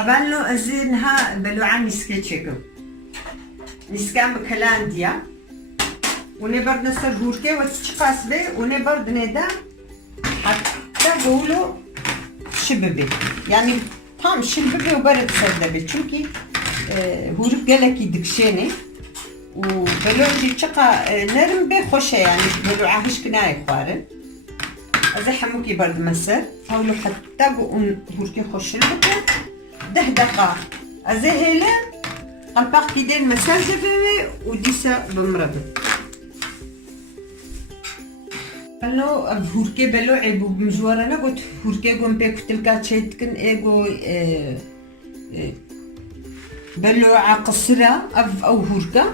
طبعا لو أزينها بلوعان نسكتشكم نسكان بكلانديا ونبرد نصر هوركي وتشقاس بي ونبرد ندا حتى قولوا شببي يعني tam şilbibi ubarık serdebe çünkü huruk geleki dikşeni و بلوعي تشقى نرم به خوشه يعني بلوعه هش كناي خوارن ازي حموكي برد مسر حاولوا حتى قون هوركي خوش لبكو 10 دقائق ازي هيلا قلباق كيدين مسار زفوي وديسا بمرضو انو هوركي بلوعي بمجوارنا قلت هوركي قوم بيكو تلقى تشيتكن ايغو بلوعه قصرة او هوركا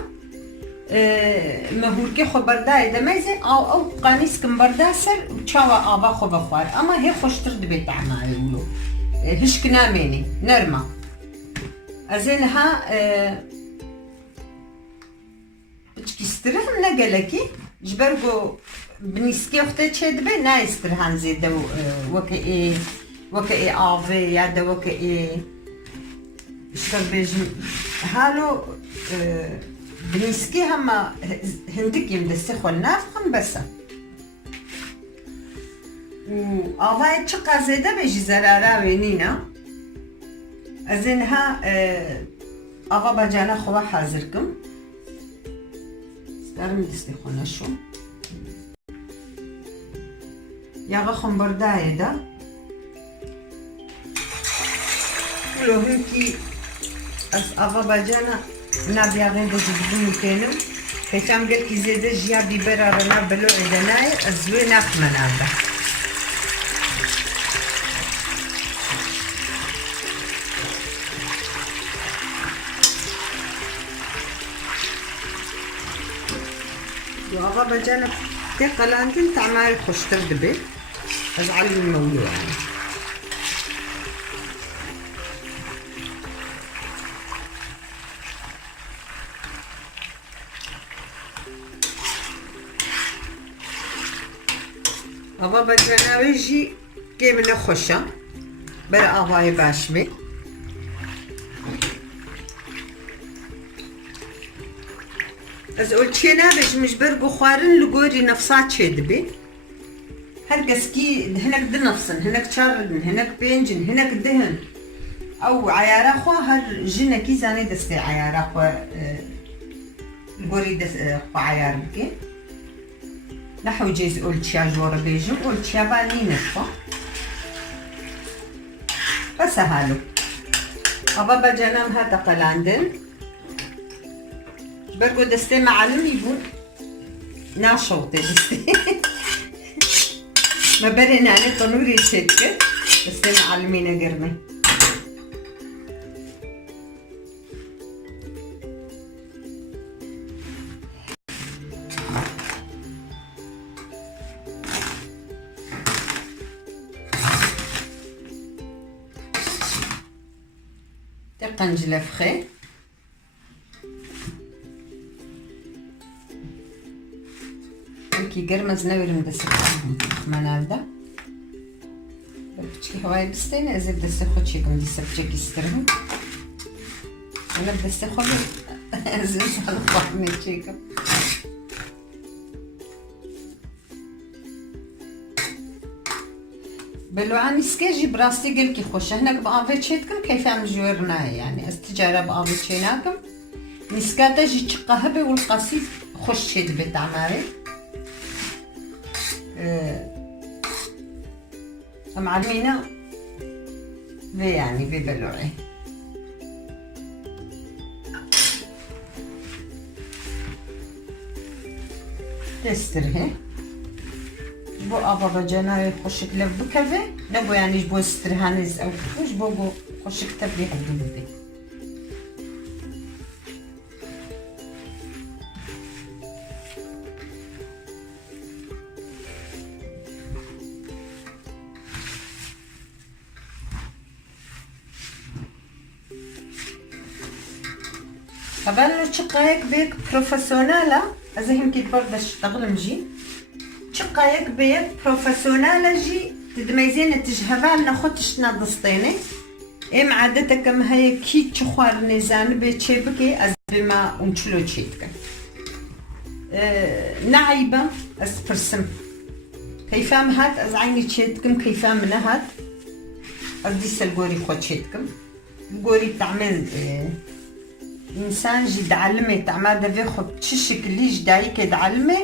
ما هوركي خو برداي دميزي او قانيس كم برداسر وتشاوا ابا خو بخوار اما هي خوشتر دبيت عماي يقولوا هش كناميني نرمه ازينها بتشكيسترهم نقلكي جبرقو بنيسكي اختي تشدبي نايسترهان زيدو وكاي افي يادا وكاي اشتر بيجم هالو بنيسكي هما هندك يمدسي خول نافخن بس و افاي تشقا زيدا بيجي زرارا وينينا ازينها افا باجانا خوا حاضركم ستارم دستي خونا شو ياغا خنبرداي دا ولو هنكي از افا باجانا نابيا غير دجبدون كانم كيفام قال كي زيدا جيا بيبر رنا بلو عدناي ازوي ناخ منابه وافا باجانا تقلانتن تعمل خوشتر دبي ازعل المولو يعني افا باجانا ويجي كيمنا خوشة برا افاي باشمي از اولچينا بيج مجبر بخوارن لقوري نفسات شدبي هرقسكي هناك دنفسن هناك تشاردن هناك بينجن هناك دهن او عيارا خو هر جنة كي زاني دستي عيارا خو لقوري دس خو عيار بكي نحو جيز اولچيا جورا بيجم اولچيا بالي نخو بس هالو ابا بجانم هاتا قلاندن برقو دستي معلم يبون ناشوطي دستي ما برينا على تنوري شتك دستي معلمينا قرمي تقنجلة فخي كي قرمز نوير مدسك منالدا بچكي هواي بستين ازي بدسي خوشيكم دي سبجك يسترهم انا بدسي خوش ازي صالح ميتشيكم بلوعاني سكيجي براستي قلكي خوش هناك بقافي تشيتكم كيف عم جورناي يعني استجارة بقافي تشيناكم نسكاتا جي تشقاهبي والقصيد خوش تشيد بيت عماري معلمينا في يعني في بلوعي تسترهي بو ابا بجانا خوشك لف بكفي نبو يعني جبو استرهانز او كفوش بو خوشك تبلي حدو ببي طبعا شقايك بيك بروفيسيونالا ازهم كي بردا اشتغل مجي شقايك بيك بروفيسيونالا جي تدميزين تجهبال ناخدش نضستيني ام عادة كما هي كي تشخوار نزان بتشبكي از بما امشلو تشيتك نعيبة از فرسم كيفام هات از عيني تشيتكم كيفام نهات از دي سلقوري خو تشيتكم القوري تعمل انسان جي دعلمي تعمل دافي خو تششك اللي جداي كي دعلمي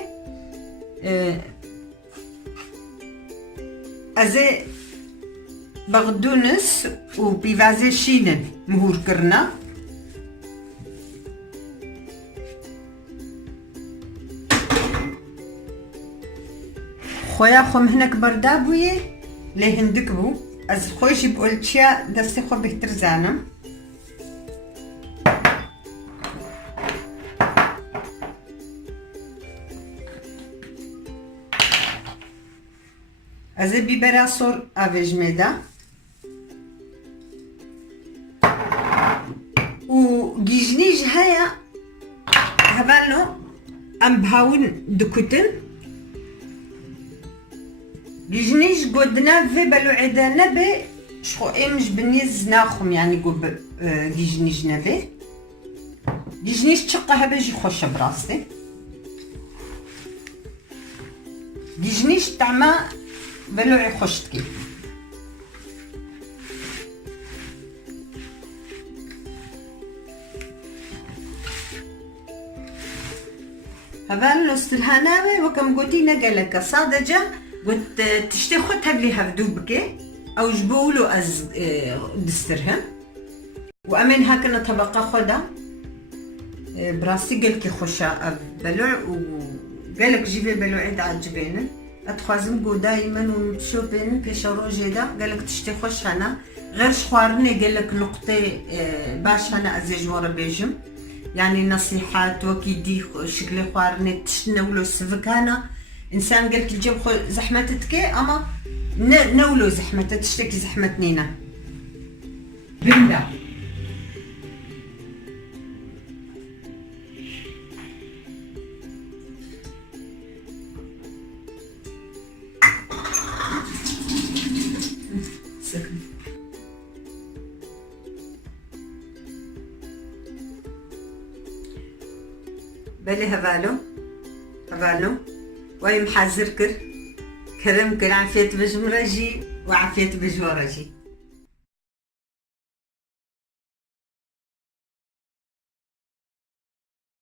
ازي بغدونس و بيفازي شينن مهور كرنا خويا خو هناك بردابوي ليه هندكبو از خويش بقولتشيا دستي خو بيتر زانم از بيبرا صور افيجميدا و جيجنيج هيا هبالو ام بهاون دكوتن جيجنيج قدنا في بلو عدانا بي شخو امش بنيز ناخم يعني قو جيجنيج نبي جيجنيج تشقى هباجي خوش براسي جيجنيج تعمى بلوعي خوشتكي هبال استلهاناوي وكم قوتينا قالك صادجة قلت تشتي خدها بلي هفدو بكي او جبولو از دسترهم وامن هكنا طبقة خدا براسي قالكي خوشا بلوع وقالك جيبي بلوعي دا عجبينن اتخوازم قو دايما ونمشو بين بيش روجي دا قالك تشتي خوش هنا غير شخوارني قالك نقطة باش هنا ازي جوارا بيجم يعني نصيحات وكيدي شكل خوارني تشنولو السفك هنا انسان قالك الجيب خو زحمتك اما نولو زحمتك تشتكي زحمتنينا بندا بالي هبالو واي محذر كر كرم كر عافية بجمرجي وعافية بجورجي